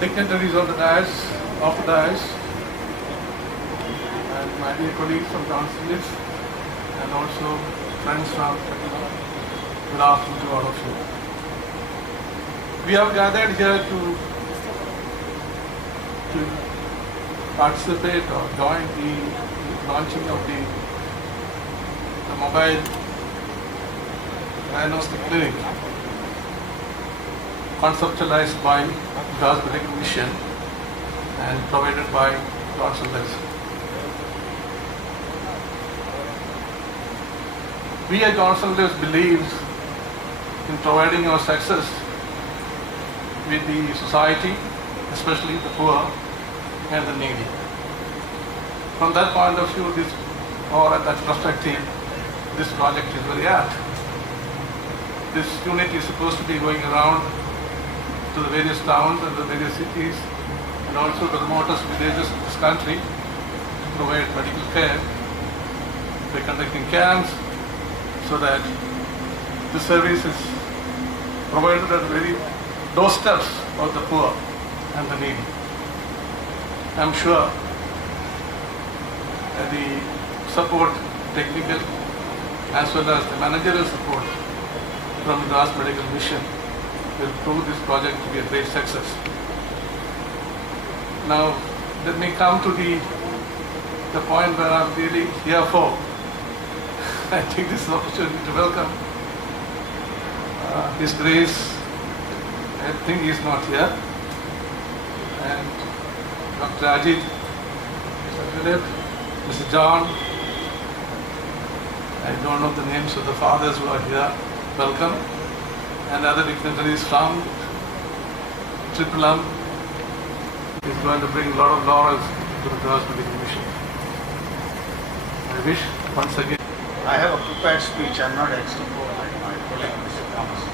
dignitaries of the dais, and my dear colleagues from Johnson List, and also friends from Secretar. Good afternoon to all of you. We have gathered here to participate or join the launching of the mobile diagnostic clinic conceptualized by Madras Medical Mission and provided by Johnson List. We at Johnson List believes in providing our success with the society, especially the poor and the needy. From that point of view, at that perspective, this project is very apt. This unit is supposed to be going around to the various towns and the various cities and also the remotest villages in this country to provide medical care by conducting camps so that the service is provided at the very doorsteps of the poor and the needy. I'm sure that the support, technical as well as the managerial support from the Madras Medical Mission will prove this project to be a great success. Now, let me come to the point where I'm really here for. I take this opportunity to welcome His Grace. I think he is not here. And Dr. Ajit, Mr. Philip, Mr. John. I don't know the names of the fathers who are here. Welcome. And other dignitaries from Triple M is going to bring a lot of laurels to the Madras Medical Mission. I wish once again. I have a prepared speech. I'm not expert like my colleague Mr. Thomas.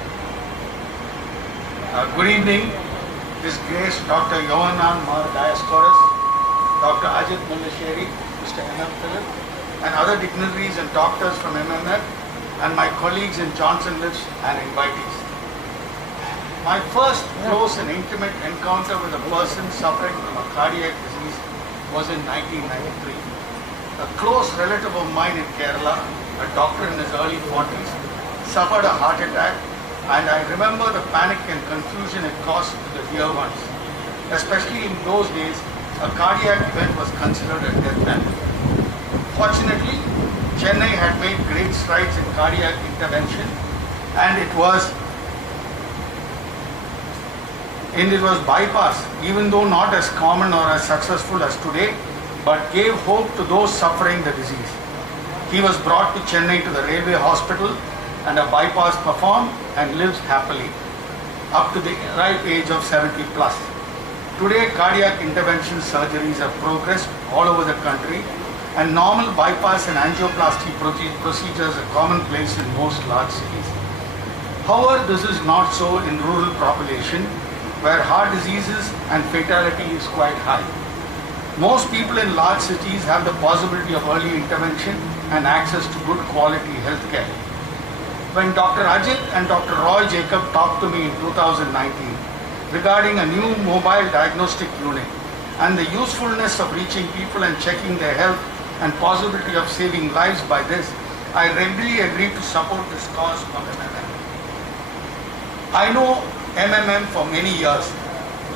Good evening. His Grace Dr. Yohanan Mar Diascoris, Dr. Ajit Mulasheri, Mr. M.M. Philip, and other dignitaries and doctors from MMF, and my colleagues in Johnson Lives and invitees. My first close and intimate encounter with a person suffering from a cardiac disease was in 1993. A close relative of mine in Kerala, a doctor in his early 40s, suffered a heart attack, and I remember the panic and confusion it caused to the dear ones. Especially in those days, a cardiac event was considered a death penalty. Fortunately, Chennai had made great strides in cardiac intervention, and it was bypass, even though not as common or as successful as today, but gave hope to those suffering the disease. He was brought to Chennai to the railway hospital and a bypass performed and lives happily up to the ripe age of 70 plus. Today, cardiac intervention surgeries have progressed all over the country, and normal bypass and angioplasty procedures are commonplace in most large cities. However, this is not so in rural population, where heart diseases and fatality is quite high. Most people in large cities have the possibility of early intervention and access to good quality health care. When Dr. Ajit and Dr. Roy Jacob talked to me in 2019 regarding a new mobile diagnostic unit and the usefulness of reaching people and checking their health and possibility of saving lives by this, I readily agreed to support this cause of MMM. I know MMM for many years.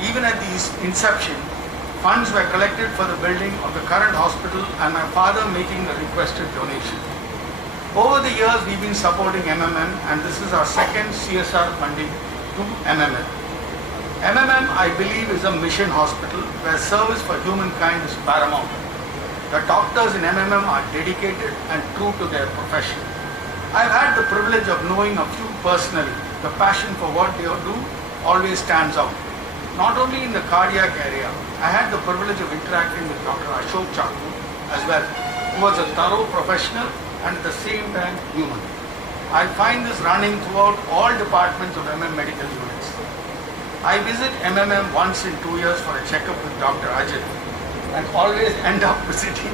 Even at the inception, funds were collected for the building of the current hospital and my father making the requested donation. Over the years, we've been supporting MMM, and this is our second CSR funding to MMM. MMM, I believe, is a mission hospital where service for humankind is paramount. The doctors in MMM are dedicated and true to their profession. I've had the privilege of knowing a few personally. The passion for what they do always stands out. Not only in the cardiac area, I had the privilege of interacting with Dr. Ashok Chaku as well, who was a thorough professional and at the same time human. I find this running throughout all departments of MM medical units. I visit MMM once in 2 years for a checkup with Dr. Ajit and always end up visiting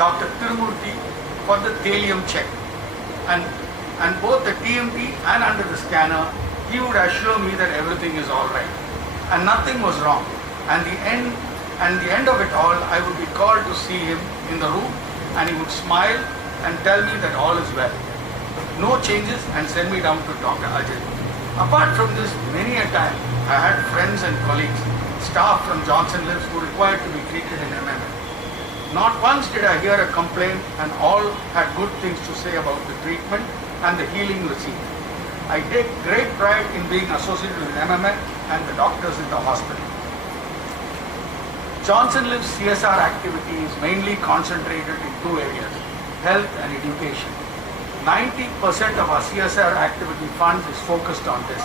Dr. Tirumurti for the thallium check. And both the TMT and under the scanner, he would assure me that everything is all right. And nothing was wrong. And the end of it all, I would be called to see him in the room, and he would smile and tell me that all is well. No changes, and send me down to Dr. Ajay. Apart from this, many a time I had friends and colleagues, staff from Johnson Lives who required to be treated in MMA. Not once did I hear a complaint, and all had good things to say about the treatment and the healing received. I take great pride in being associated with MMA and the doctors in the hospital. Johnson Lives CSR activity is mainly concentrated in two areas, health and education. 90% of our CSR activity funds is focused on this.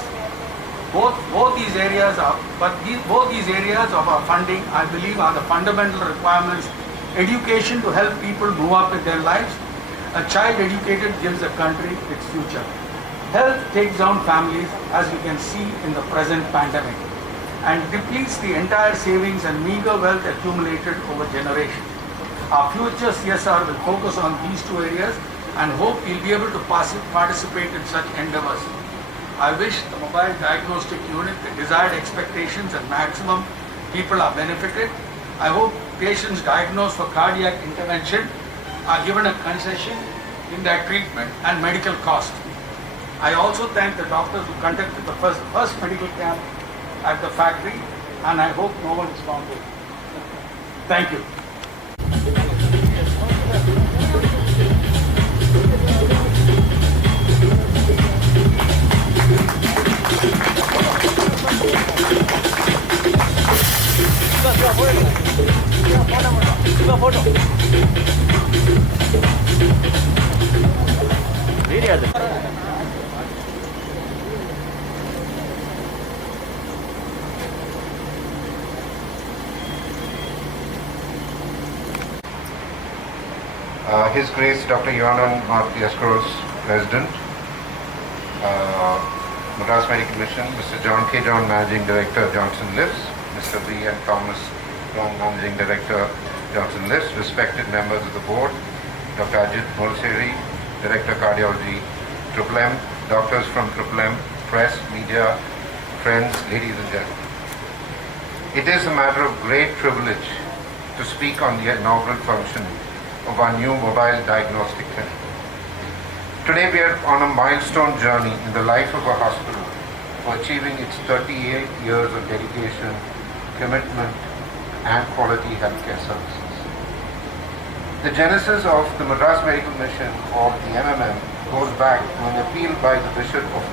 Both these areas of our funding, I believe, are the fundamental requirements. Education to help people move up in their lives. A child educated gives a country its future. Health takes down families, as we can see in the present pandemic, and depletes the entire savings and meager wealth accumulated over generations. Our future CSR will focus on these two areas and hope we'll be able to participate in such endeavors. I wish the mobile diagnostic unit the desired expectations and maximum people are benefited. I hope patients diagnosed for cardiac intervention are given a concession in their treatment and medical cost. I also thank the doctors who conducted the first medical camp at the factory, and I hope no one is found ill. Thank you. His Grace Dr. Yohanan Mark-Yaskros, President, Madras Medical Mission, Mr. John K. John, Managing Director, Johnson Lives, Mr. V. N. Thomas, John, Managing Director, Johnson Lives, respected members of the board, Dr. Ajit Mulseri, Director Cardiology, Triple M, doctors from Triple M, press, media, friends, ladies and gentlemen. It is a matter of great privilege to speak on the inaugural function of our new mobile diagnostic clinic. Today we are on a milestone journey in the life of our hospital for achieving its 38 years of dedication, commitment and quality healthcare services. The genesis of the Madras Medical Mission, or the MMM, goes back to an appeal by the Bishop of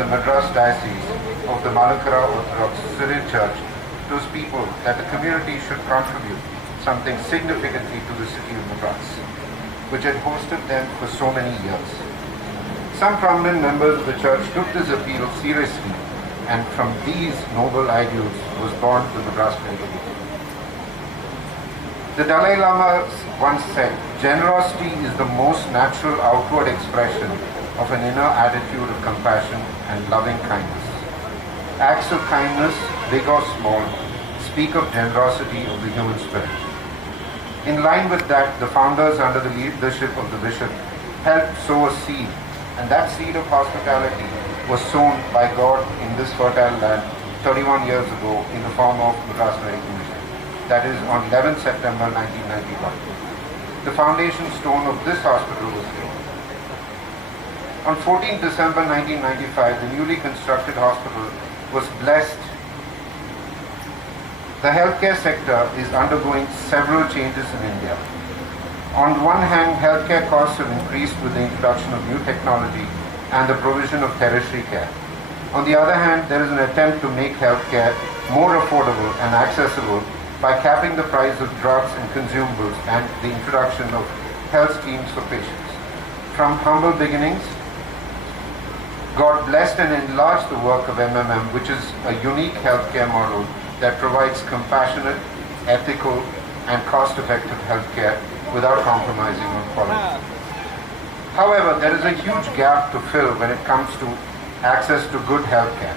the Madras Diocese of the Malankara Orthodox Syrian Church to his people that the community should contribute something significantly to the city of Madras, which had hosted them for so many years. Some prominent members of the church took this appeal seriously, and from these noble ideals was born the Madras Medical Mission. The Dalai Lama once said, generosity is the most natural outward expression of an inner attitude of compassion and loving kindness. Acts of kindness, big or small, speak of generosity of the human spirit. In line with that, the founders, under the leadership of the bishop, helped sow a seed, and that seed of hospitality was sown by God in this fertile land 31 years ago in the form of Madras Medical Mission. That is on 11 September 1991. The foundation stone of this hospital was laid. On 14 December 1995, the newly constructed hospital was blessed. The healthcare sector is undergoing several changes in India. On one hand, healthcare costs have increased with the introduction of new technology and the provision of tertiary care. On the other hand, there is an attempt to make healthcare more affordable and accessible by capping the price of drugs and consumables and the introduction of health schemes for patients. From humble beginnings, God blessed and enlarged the work of MMM, which is a unique healthcare model that provides compassionate, ethical, and cost-effective healthcare without compromising on quality. However, there is a huge gap to fill when it comes to access to good healthcare.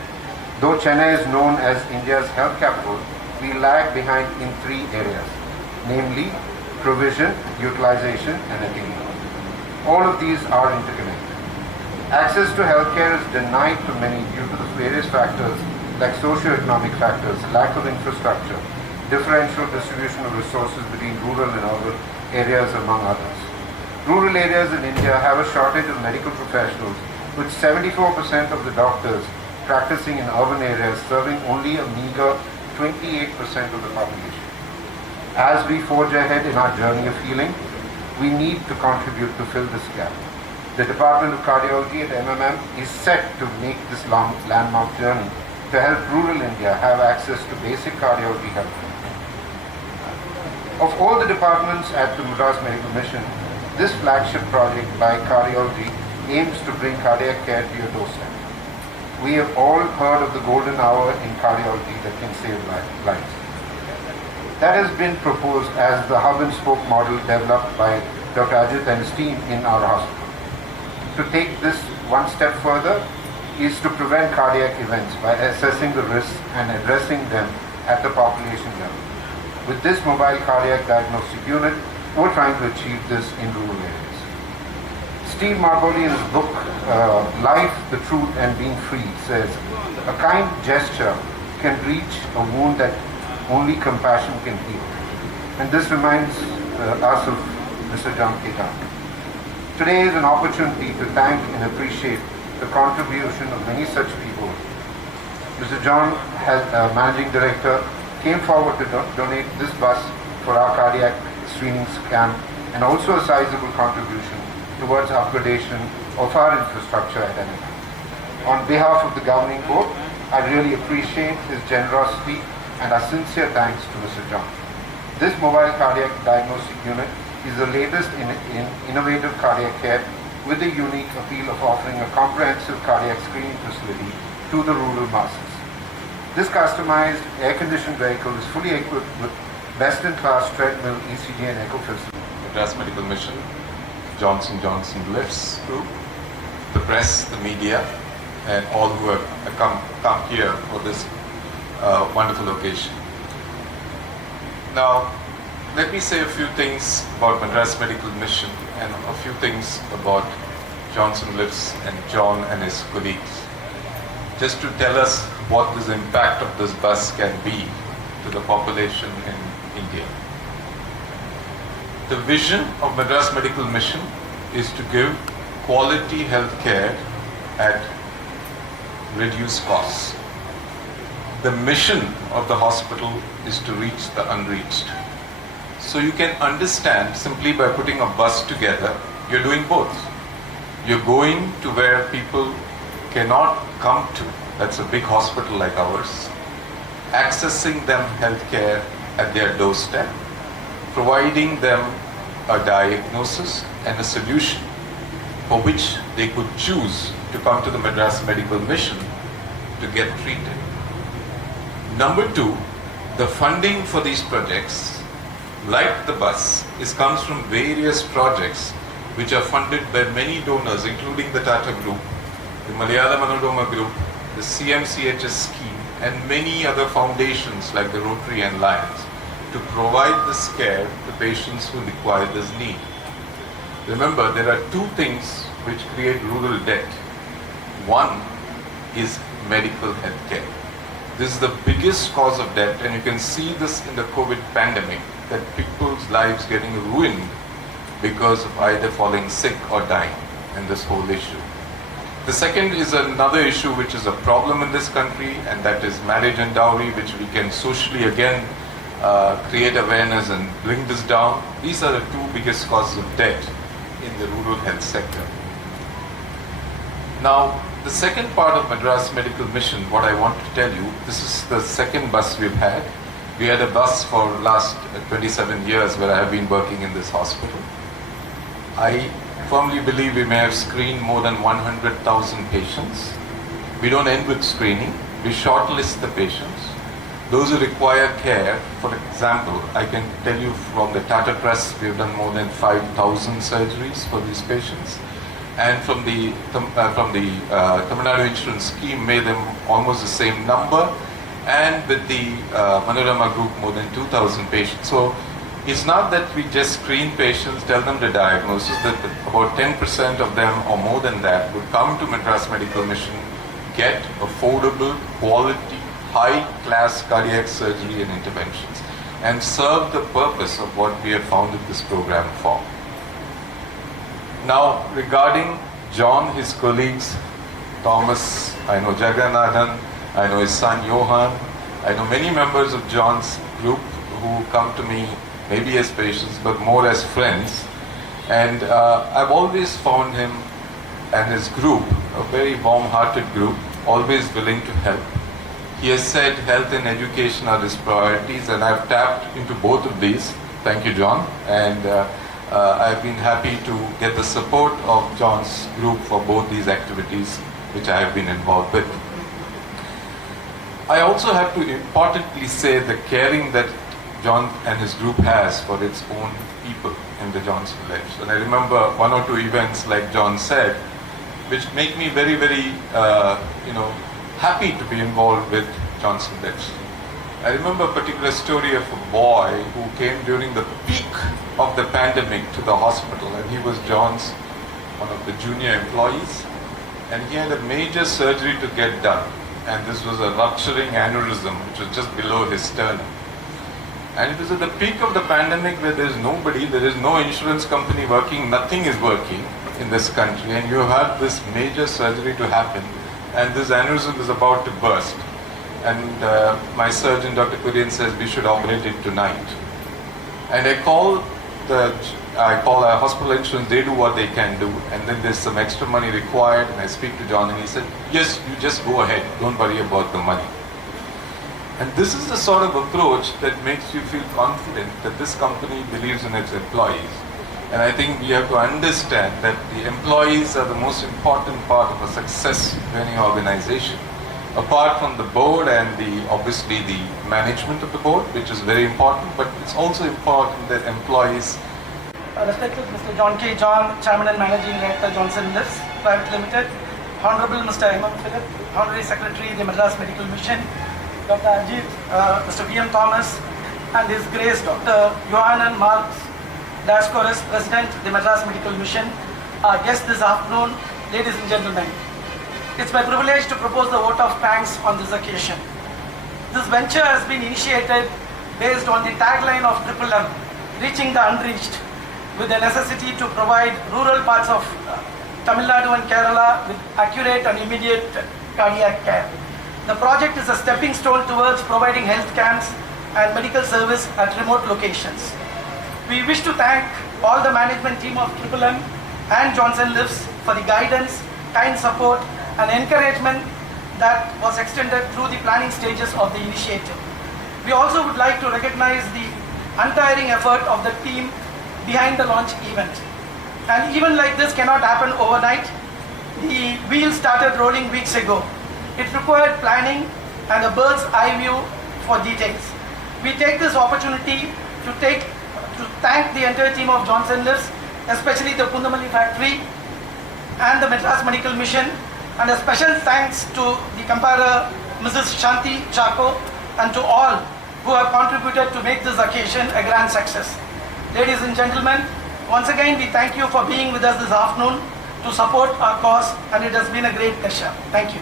Though Chennai is known as India's health capital, we lag behind in three areas, namely provision, utilization, and attainment. All of these are interconnected. Access to healthcare is denied to many due to the various factors like socio-economic factors, lack of infrastructure, differential distribution of resources between rural and urban areas, among others. Rural areas in India have a shortage of medical professionals, with 74% of the doctors practicing in urban areas serving only a meager 28% of the population. As we forge ahead in our journey of healing, we need to contribute to fill this gap. The Department of Cardiology at MMM is set to make this long landmark journey to help rural India have access to basic cardiology health. Of all the departments at the Madras Medical Mission, this flagship project by cardiology aims to bring cardiac care to your doorstep. We have all heard of the golden hour in cardiology that can save lives. That has been proposed as the hub and spoke model developed by Dr. Ajit and his team in our hospital. To take this one step further is to prevent cardiac events by assessing the risks and addressing them at the population level. With this mobile cardiac diagnostic unit, we're trying to achieve this in rural areas. Steve Margoli in his book, Life, the Truth and Being Free, says, a kind gesture can reach a wound that only compassion can heal. And this reminds us of Mr. John K. John. Today is an opportunity to thank and appreciate the contribution of many such people. Mr. John, Managing Director, came forward to donate this bus for our cardiac screening camp and also a sizable contribution towards upgradation of our infrastructure at MMM. On behalf of the governing board, I really appreciate his generosity and our sincere thanks to Mr. John. This mobile cardiac diagnostic unit is the latest in innovative cardiac care with the unique appeal of offering a comprehensive cardiac screening facility to the rural masses. This customized air-conditioned vehicle is fully equipped with best-in-class treadmill, ECG and echo facility. Madras Medical Mission, Johnson lifts group, the press, the media, and all who have come here for this wonderful occasion. Now, let me say a few things about Madras Medical Mission and a few things about Johnson Lifts and John and his colleagues, just to tell us what the impact of this bus can be to the population in India. The vision of Madras Medical Mission is to give quality health care at reduced costs. The mission of the hospital is to reach the unreached. So you can understand simply by putting a bus together, you're doing both. You're going to where people cannot come to, that's a big hospital like ours, accessing them healthcare at their doorstep, providing them a diagnosis and a solution for which they could choose to come to the Madras Medical Mission to get treated. Number two, the funding for these projects, like the bus, comes from various projects which are funded by many donors, including the Tata Group, the Malayalam Manodoma Group, the CMCHS scheme, and many other foundations like the Rotary and Lions to provide this care to patients who require this need. Remember, there are two things which create rural debt. One is medical health care. This is the biggest cause of death, and you can see this in the COVID pandemic, that people's lives getting ruined because of either falling sick or dying in this whole issue. The second is another issue which is a problem in this country, and that is marriage and dowry, which we can socially again create awareness and bring this down. These are the two biggest causes of death in the rural health sector. Now, the second part of Madras Medical Mission, what I want to tell you, this is the second bus we've had. We had a bus for last 27 years where I have been working in this hospital. I firmly believe we may have screened more than 100,000 patients. We don't end with screening. We shortlist the patients. Those who require care, for example, I can tell you from the Tata Trust, we've done more than 5,000 surgeries for these patients. And from the Tamil Nadu insurance scheme, made them almost the same number. And with the Manorama group, more than 2,000 patients. So it's not that we just screen patients, tell them the diagnosis, that about 10% of them or more than that would come to Madras Medical Mission, get affordable, quality high-class cardiac surgery and interventions and serve the purpose of what we have founded this program for. Now, regarding John, his colleagues, Thomas, I know Jagannathan, I know his son Johan, I know many members of John's group who come to me maybe as patients but more as friends, and I've always found him and his group a very warm-hearted group, always willing to help. He has said health and education are his priorities, and I've tapped into both of these. Thank you, John. And I've been happy to get the support of John's group for both these activities which I have been involved with. I also have to importantly say the caring that John and his group has for its own people in the Johnson Lives. And I remember one or two events, like John said, which make me very, very, happy to be involved with Johnson Lives. I remember a particular story of a boy who came during the peak of the pandemic to the hospital, and he was John's one of the junior employees, and he had a major surgery to get done, and this was a rupturing aneurysm which was just below his sternum. And it was at the peak of the pandemic where there is nobody, there is no insurance company working, nothing is working in this country, and you have this major surgery to happen, and this aneurysm is about to burst. And my surgeon, Dr. Kurian, says we should operate it tonight. And I call our hospital insurance, they do what they can do, and then there's some extra money required, and I speak to John, and he said, yes, you just go ahead, don't worry about the money. And this is the sort of approach that makes you feel confident that this company believes in its employees. And I think we have to understand that the employees are the most important part of a success of any organization. Apart from the board and obviously the management of the board, which is very important, but it's also important that employees. Respected Mr. John K. John, Chairman and Managing Director, Johnson Lives Private Limited, Honorable Mr. M. Philip, Honorary Secretary, the Madras Medical Mission, Dr. Ajit, Mr. V. M. Thomas, and His Grace Dr. Johann Marx Dascoris, President, the Madras Medical Mission, our guest this afternoon, ladies and gentlemen. It's my privilege to propose the vote of thanks on this occasion. This venture has been initiated based on the tagline of M, reaching the unreached, with the necessity to provide rural parts of Tamil Nadu and Kerala with accurate and immediate cardiac care. The project is a stepping stone towards providing health camps and medical service at remote locations. We wish to thank all the management team of M and Johnson Lives for the guidance, kind support and encouragement that was extended through the planning stages of the initiative. We also would like to recognize the untiring effort of the team behind the launch event. And even like this cannot happen overnight. The wheels started rolling weeks ago. It required planning and a bird's eye view for details. We take this opportunity to thank the entire team of Johnson Lives, especially the Pundamalli factory and the Madras Medical Mission, and a special thanks to the comparer Mrs. Shanti Chako and to all who have contributed to make this occasion a grand success. Ladies and gentlemen, once again we thank you for being with us this afternoon to support our cause, and it has been a great pleasure. Thank you.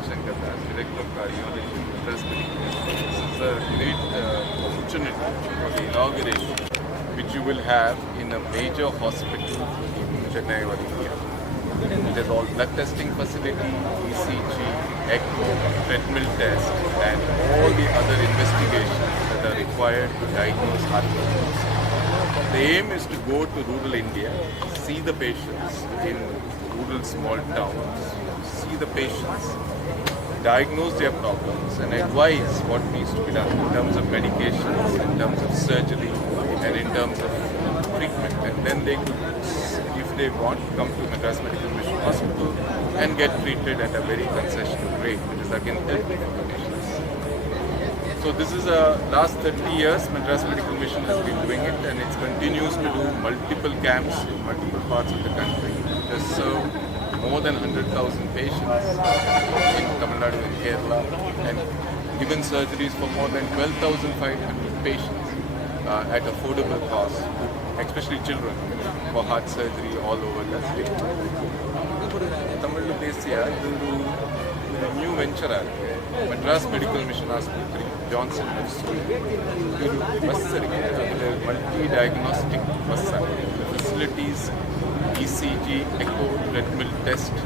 Secretar, Director of Cardiology, Madras Medical Mission. This is a great opportunity for the inauguration which you will have in a major hospital in Chennai or India. It has all blood testing facility, ECG, echo, treadmill test, and all the other investigations that are required to diagnose heart disease. The aim is to go to rural India, see the patients in rural small towns, see the patients, diagnose their problems and advise what needs to be done in terms of medications, in terms of surgery, and in terms of treatment. And then they could, if they want, come to Madras Medical Mission Hospital and get treated at a very concessional rate, which is again helpful for the patients. So this is last 30 years Madras Medical Mission has been doing it, and it continues to do multiple camps in multiple parts of the country. It has served more than 100,000 patients in Tamil Nadu and Kerala, and given surgeries for more than 12,500 patients at affordable cost, especially children, for heart surgery all over the state. Tamil Nadu new வெஞ்சராக இருக்குது. Madras medical mission hospital Johnson ஒரு bus இருக்குது. அதில் multi diagnostic பஸ்ஸாக facilities ECG echo treadmill test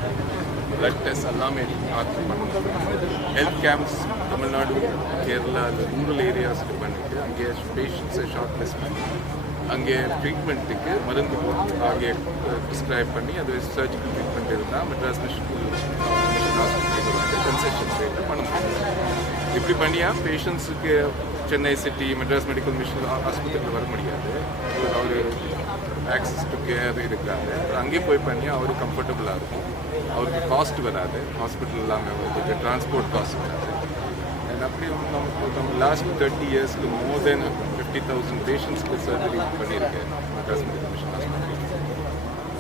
blood test எல்லாமே order பண்ணணும். Health camps Tamil Nadu Kerala அந்த rural ஏரியாஸுக்கு பண்ணிவிட்டு அங்கே பேஷண்ட்ஸை ஷார்ட் லிஸ்ட் பண்ணி அங்கே ட்ரீட்மெண்ட்டுக்கு மருந்து போட்டு அங்கே ப்ரிஸ்கிரைப் பண்ணி அது சர்ஜிக்கல் ட்ரீட்மெண்ட் இருந்தால் மெட்ராஸ் மிஷன் ஹாஸ்பிட்டலுக்கு வந்து கன்செஷன் ரேட்டில் பண்ண முடியும். இப்படி பண்ணியா பேஷண்ட்ஸுக்கு Chennai city Madras medical mission ஹாஸ்பிட்டலில் வர முடியாது. அவர் ஆக்சஸ் டு கேர் இருக்காது. அங்கேயே போய் பண்ணி அவருக்கு கம்ஃபர்டபுளாக இருக்கும். அவருக்கு காஸ்ட் வராது. ஹாஸ்பிட்டல் இல்லாமல் அவருக்கு டிரான்ஸ்போர்ட் காஸ்ட் வராது. அண்ட் அப்படி நம்ம லாஸ்ட் 30 இயர்ஸ்க்கு மோர் தென் 50,000 பேஷண்ட்ஸ்க்கு சர்ஜரி பண்ணியிருக்கேன் Madras medical mission hospital.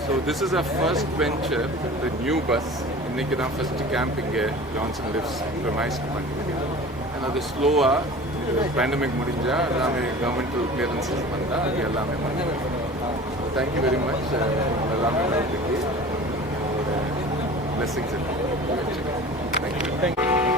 So this is a first venture the new bus. இன்றைக்கி தான் ஃபஸ்ட்டு கேம்ப் இங்கே ஜான்சன் லிவ்ஸ் ப்ரமைஸ்ட் பண்ணியிருக்கேன். அண்ட் அது ஸ்லோவாக பேண்டமிக் முடிஞ்சால் எல்லாமே கவர்மெண்டல் கிளியரன்சஸ் வந்தால் அது எல்லாமே பண்ணுவேன். Thank you very much. எல்லாமே வரதுக்கு பிளெஸிங்ஸ் இருக்கு. தேங்க்யூ.